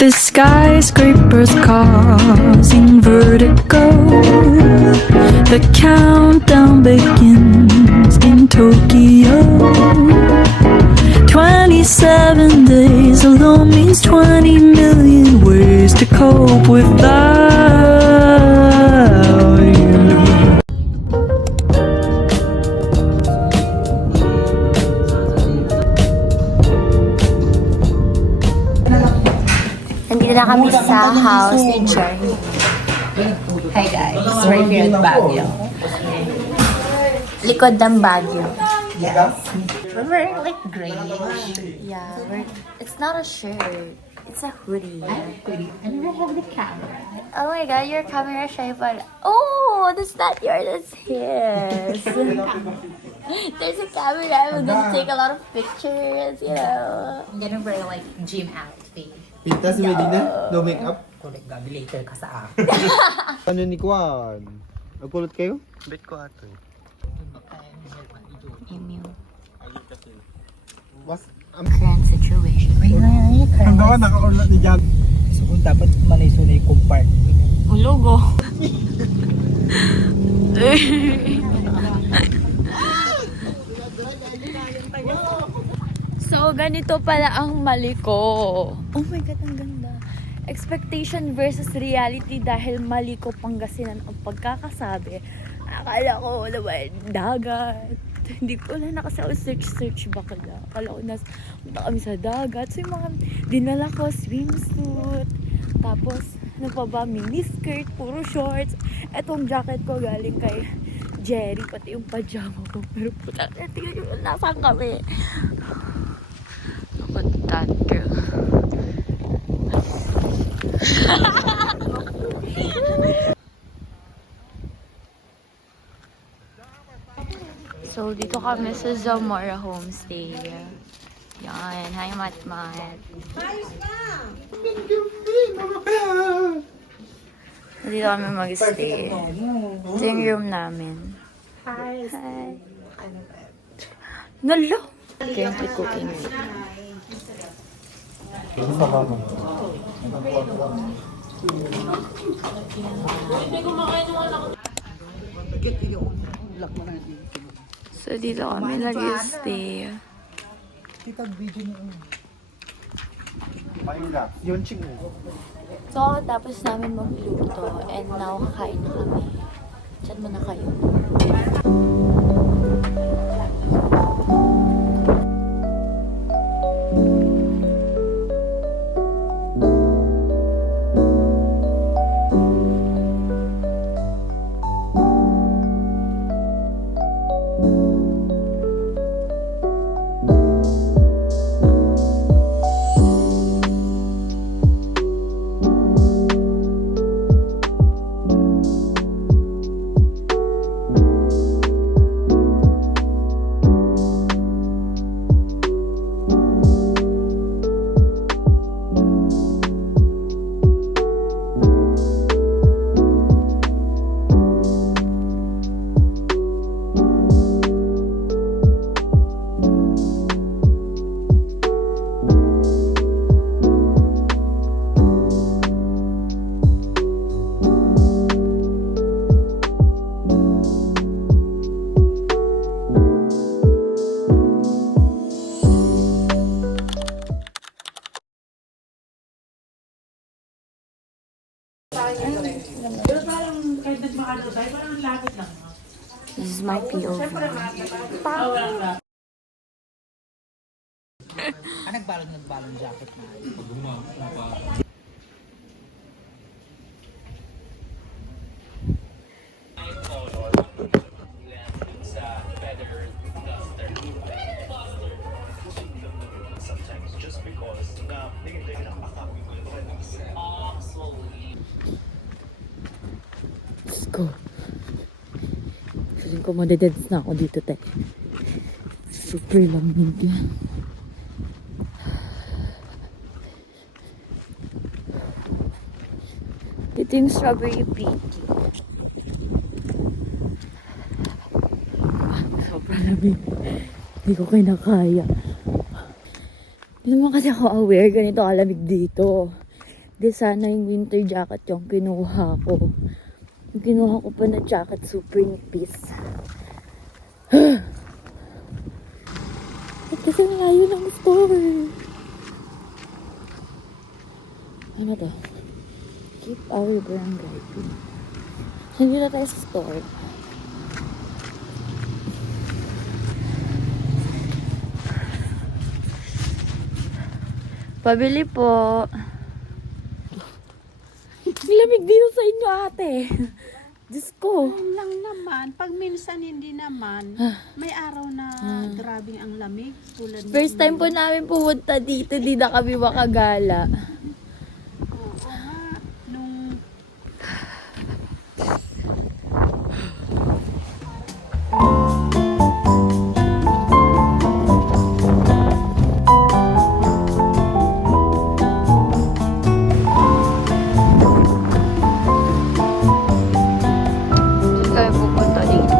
The skyscrapers causing vertigo. The countdown begins in Tokyo. 27 days alone means 20 million ways to cope without you. Nandito na kami sa house ni Jerry. Hi guys, we're here at Baguio. Likod ng Baguio. Yes. We're wearing like gray. Yeah, it's not a shirt. It's a hoodie. And we have the camera. Oh my god, your camera shy pala. Oh, that's not yours, that's his. There's a camera. We're gonna take a lot of pictures, you know. I'm gonna wear like gym outfit. Pintas, Medina? No makeup? Kulit gabi later ka sa akin. Ano ni Kwan? Nagkulot kayo? Bet ko ato eh. Was? Current situation. Ang dawa naka-orlat ni Jan. So kung dapat manay-sunay kong part. Logo. So, ganito pala ang mali ko. Oh my God, ang ganda. Expectation versus reality dahil mali ko Pangasinan ang pagkakasabi. Akala ko naman dagat. Hindi ko na kasi ako search bakla. Akala ko punta kami sa dagat. So, yung mga dinala ko, swimsuit. Tapos, ano pa ba, mini skirt, puro shorts. Etong jacket ko galing kay Jerry, pati yung pajama ko. Pero puta, tingnan nyo, nasaan kami? Look at that girl. So, dito kami sa Zamora Homestay. Yan. Hi, Matmat. Dito kami mag-stay. Ito yung room namin. Hi. Nalo! Currently cooking. So, dito kami nag-stay. Yun ching. So, tapos namin magluto and now kakain na kami. Chat mo na kayo. This is my POV. Nagbalon jacket na. Let's go. Feeling ko madededs na ako dito, te. Super lamig. Ito yung strawberry peach. Sobrang lamig. Hindi ko kinakaya. Hindi naman kasi ako aware ganito kalamig dito. Di sana yung winter jacket yung kinuha ko. Yung kinuha ko pa na jacket, super nipis. At kasi ang layo ng store. Ano to? Keep our barangay. Hindi na tayo sa store. Pabili po. Lamig dito sa inyo, ate. Diyos ko. Yun lang naman. Pag minsan hindi naman, may araw na grabe ang lamig. Tulad First time po namin pumunta dito, di na kami makagala. Oo nga. Nung Kaya pupunta dito.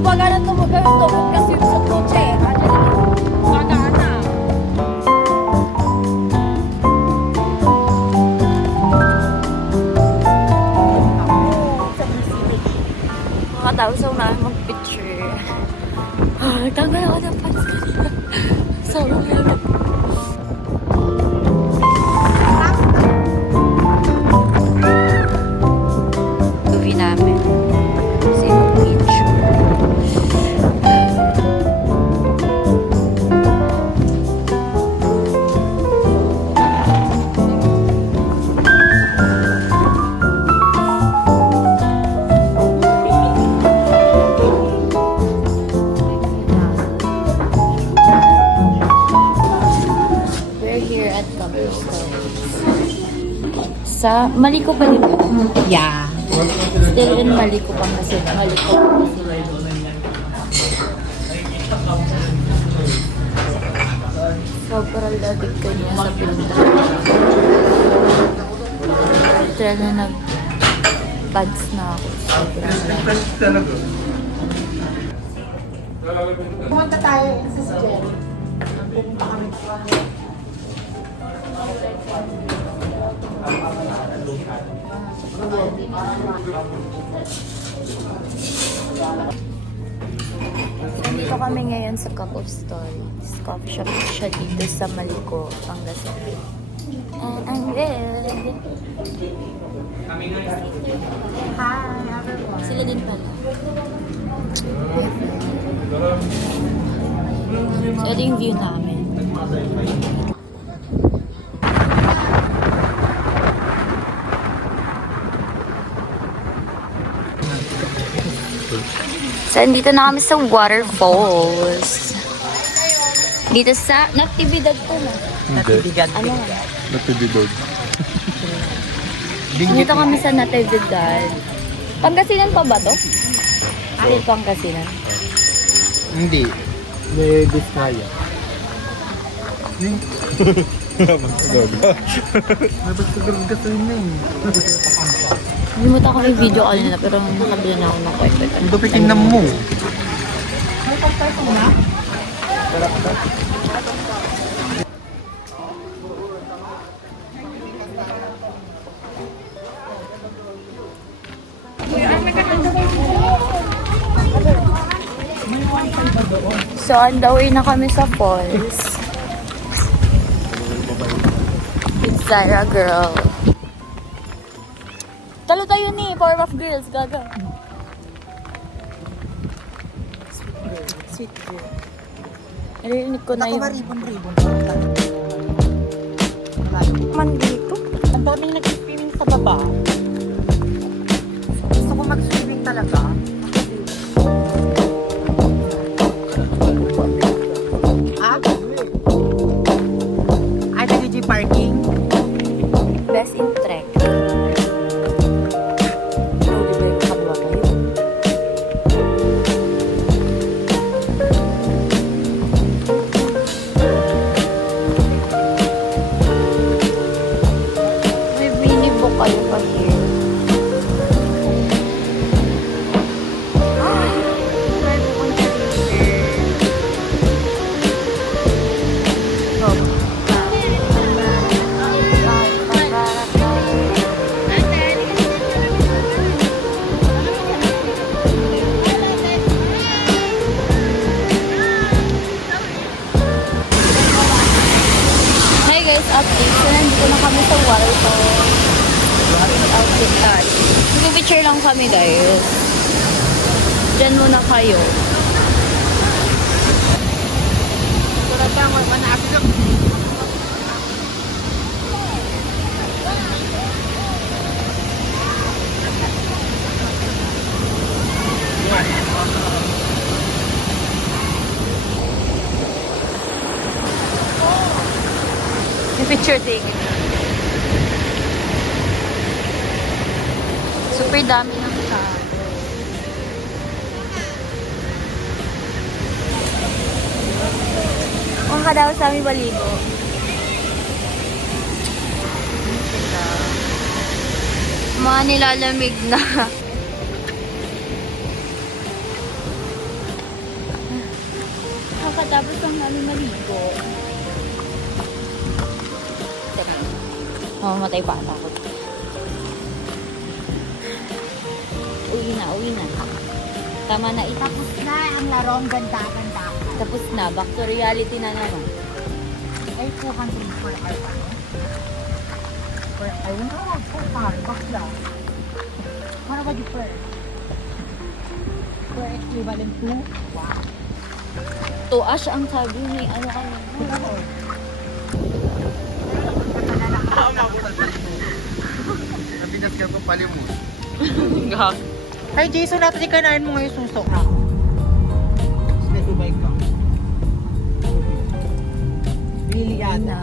Pagana tumugod kasi sa kotse. Pagana. Makatapos ako na mag-picture. Nagtanggal ako ng pants kanina. Sobrang lamig. Movie namin. Kasi picture. We're here at Cobblestone. Sa Maliko pa din ba? Yeah. Still in Maliko pa kasi. Maliko pa kasi. Sobrang labig kanya sa pinta. Literal na nag-pads na ako. Sobrang labig. pumunta tayo sa Jen. Pumunta kami sa Dito kami ngayon sa Cup of Stories. Coffee shop siya dito sa Maliko, Pangasinan. And I'm with... Hi, everyone. Sila din pala. So, ito yung view namin. So, andito na kami sa waterfalls. Dito sa Natividad to na. Natibigan. Ano nga? Natibidog. Dito kami sa Natividad. Pangasinan pa ba to? Hindi, Pangasinan. Hindi. May Biskaya. Limutan ko yung video kanina pero nakabila na ako ng kwento. Ito tingnan mo. So, on the way na kami sa falls. With Sarah girl. Talo tayo ni Power of Girls, gaga. Sweet girl. Narinig ko na yung... Nakumaribon-ribon. Man dito. Ang daming nag-swimming sa baba. Gusto ko mag-swimming talaga. Ah? Ay, nag-G parking? Best in trek. Oh, di ba yung kabwa kayo? Picture lang kami guys. Diyan muna kayo. Picture taking. Super dami ng tao. Kung ka daw sa aming baligo. Mga nilalamig na. Kakatapos ang aming maligo. Mamamatay pa ako. Uwi na, uwi na. Tama na ito. Tapos na ang laro, ang ganda-ganda. Tapos na, back to reality na naman. Ay, 200 per hour pa, no? Per hour? No, per hour. Bakla. Ano ba di per? Per equivalent to? Wow. Tuash ang sabi ni ano ka na. Napinas ka ko palimus. Ay, Jason, natin ikanain mo ngayon susok na. Sinasubay ka. Really yata.